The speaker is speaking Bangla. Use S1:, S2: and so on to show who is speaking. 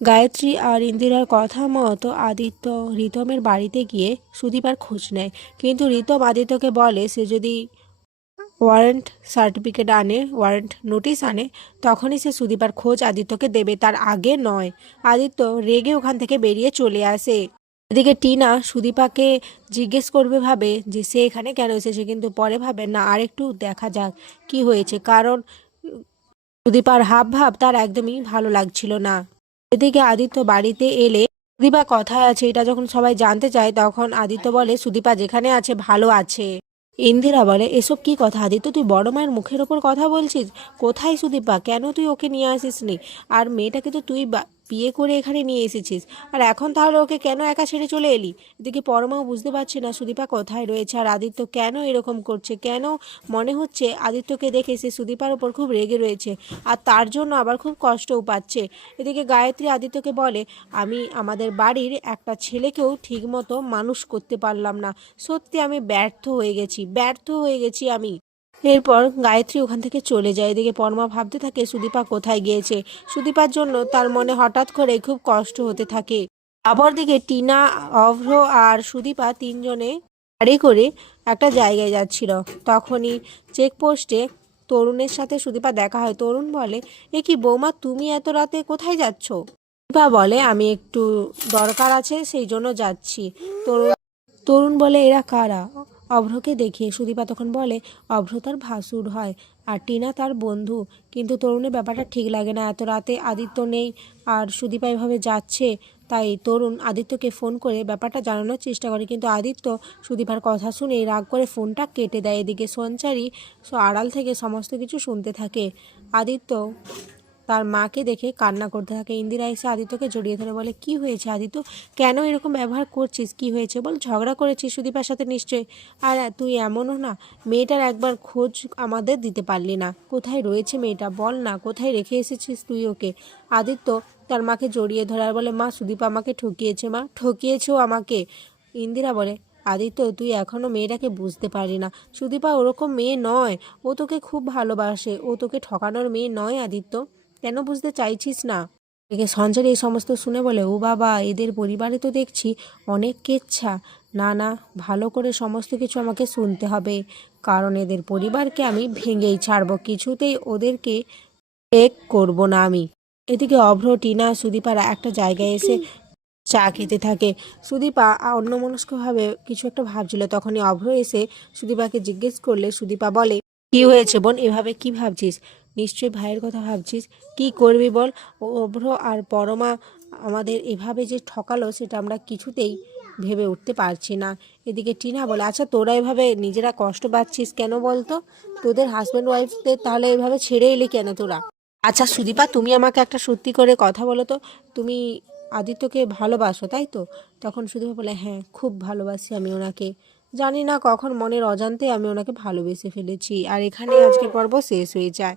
S1: গায়ত্রী আর ইন্দিরার কথা মতো আদিত্য রিতমের বাড়িতে গিয়ে সুদীপার খোঁজ নেয়। কিন্তু রিতম আদিত্যকে বলে, সে যদি ওয়ারেন্ট সার্টিফিকেট আনে, ওয়ারেন্ট নোটিশ আনে, তখনই সে সুদীপার খোঁজ আদিত্যকে দেবে। তার আগে নয়। আদিত্য রেগে ওখান থেকে বেরিয়ে চলে আসে। এদিকে টিনা সুদীপাকে জিজ্ঞেস করবে, ভাবে যে, সে এখানে কেন এসেছে? কিন্তু পরে ভাবে, না, আরেকটু দেখা যাক কি হয়েছে। কারণ সুদীপার হাব ভাব তার একদমই ভালো লাগছিল না। এদিকে আদিত্য বাড়িতে এলে সুদীপা কথায় আছে, এটা যখন সবাই জানতে চায় তখন আদিত্য বলে, সুদীপা যেখানে আছে, ভালো আছে। ইন্দিরা বলে, এসব কি কথা? আদিত্য, তুই বড় মায়ের মুখের ওপর কথা বলছিস? কোথায় সুদীপা? কেন তুই ওকে নিয়ে আসিস নি আর মেয়েটাকে তো তুই বিয়ে করে এখানে নিয়ে এসেছিস। আর এখন তাহলে ওকে কেন একা ছেড়ে চলে এলি? এদিকে পরমাও বুঝতে পারছে না সুদীপা কোথায় রয়েছে। আর আদিত্য কেন এরকম করছে? কেন? মনে হচ্ছে আদিত্যকে দেখে সে সুদীপার ওপর খুব রেগে রয়েছে। আর তার জন্য আবার খুব কষ্টও পাচ্ছে। এদিকে গায়ত্রী আদিত্যকে বলে, আমি আমাদের বাড়ির একটা ছেলেকেও ঠিকমতো মানুষ করতে পারলাম না। সত্যি আমি ব্যর্থ হয়ে গেছি, ব্যর্থ হয়ে গেছি আমি। এরপর গায়ত্রী ওখান থেকে চলে যায়। এদিকে পরমা ভাবতে থাকে, সুদীপা কোথায় গিয়েছে? সুদীপার জন্য তার মনে হঠাৎ করে খুব কষ্ট হতে থাকে। আবার দিকে টিনা, অভ্র আর সুদীপা তিনজনে গাড়ি করে একটা জায়গায় যাচ্ছিল। তখনই চেকপোস্টে তরুণের সাথে সুদীপা দেখা হয়। তরুণ বলে, এ কি বৌমা, তুমি এত রাতে কোথায় যাচ্ছ? সুদীপা বলে, আমি একটু দরকার আছে, সেই জন্য যাচ্ছি। তরুণ তরুণ বলে, এরা কারা? অভ্রকে দেখিয়ে সুদীপা তখন বলে, অভ্র তার ভাসুর হয় আর টিনা তার বন্ধু। কিন্তু তরুণের ব্যাপারটা ঠিক লাগে না। এত রাতে আদিত্য নেই আর সুদীপা এভাবে যাচ্ছে। তাই তরুণ আদিত্যকে ফোন করে ব্যাপারটা জানানোর চেষ্টা করে। কিন্তু আদিত্য সুদীপার কথা শুনে রাগ করে ফোনটা কেটে দেয়। এদিকে সঞ্চারী আড়াল থেকে সমস্ত কিছু শুনতে থাকে। আদিত্য তার মাকে দেখে কান্না করতে থাকে। ইন্দিরা এসে আদিত্যকে জড়িয়ে ধরে বলে, কি হয়েছে আদিত্য? কেন এরকম ব্যবহার করছিস? কি হয়েছে? বল, ঝগড়া করেছিস সুদীপার সাথে নিশ্চয়ই। আর তুই এমনও না, মেয়েটার একবার খোঁজ আমাদের দিতে পারলি না। কোথায় রয়েছে মেয়েটা? বল না, কোথায় রেখে এসেছিস তুই ওকে? আদিত্য তার মাকে জড়িয়ে ধরে আর বলে, মা, সুদীপা আমাকে ঠকিয়েছে, মা, ঠকিয়েছেও আমাকে। ইন্দিরা বলে, আদিত্য, তুই এখনও মেয়েটাকে বুঝতে পারি না। সুদীপা ওরকম মেয়ে নয়। ও তোকে খুব ভালোবাসে। ও তোকে ঠকানোর মেয়ে নয়, আদিত্য। কেন বুঝতে চাইছিস না? একে সঞ্জয় এই সমস্ত শুনে বলে, ও বাবা, এদের পরিবারে তো দেখছি অনেক কেচ্ছা। না না, ভালো করে সমস্ত কিছু আমাকে শুনতে হবে। কারণ এদের পরিবারকে আমি ভেঙেই ছাড়বো। কিছুতেই ওদেরকে এক করব না আমি। এদিকে অভ্র, টিনা, সুদীপারা একটা জায়গায় এসে চা খেতে থাকে। সুদীপা অন্যমনস্কভাবে কিছু একটা ভাবছিল। তখনই অভ্র এসে সুদীপাকে জিজ্ঞেস করলে, সুদীপা বলে, কি হয়েছে বোন? এভাবে কি ভাবছিস? নিশ্চয়ই ভাইয়ের কথা ভাবছিস। কি করবি বল? অভ্র আর পরমা আমাদের এভাবে যে ঠকালো সেটা আমরা কিছুতেই ভেবে উঠতে পারছি না। এদিকে টিনা বলে আচ্ছা তোরা এভাবে নিজেরা কষ্ট পাচ্ছিস কেন বলতো? তোদের হাজব্যান্ড ওয়াইফদের তাহলে এভাবে ছেড়ে এলি কেন তোরা? আচ্ছা সুদীপা, তুমি আমাকে একটা সত্যি করে কথা বলো তো। তুমি আদিত্যকে ভালোবাসো, তাই তো? তখন সুদীপা বলে হ্যাঁ খুব ভালোবাসি আমি ওনাকে। জানি না কখন মনের অজান্তে আমি ওনাকে ভালোবেসে ফেলেছি। আর এখানে আজকের পর্ব শেষ হয়ে যায়।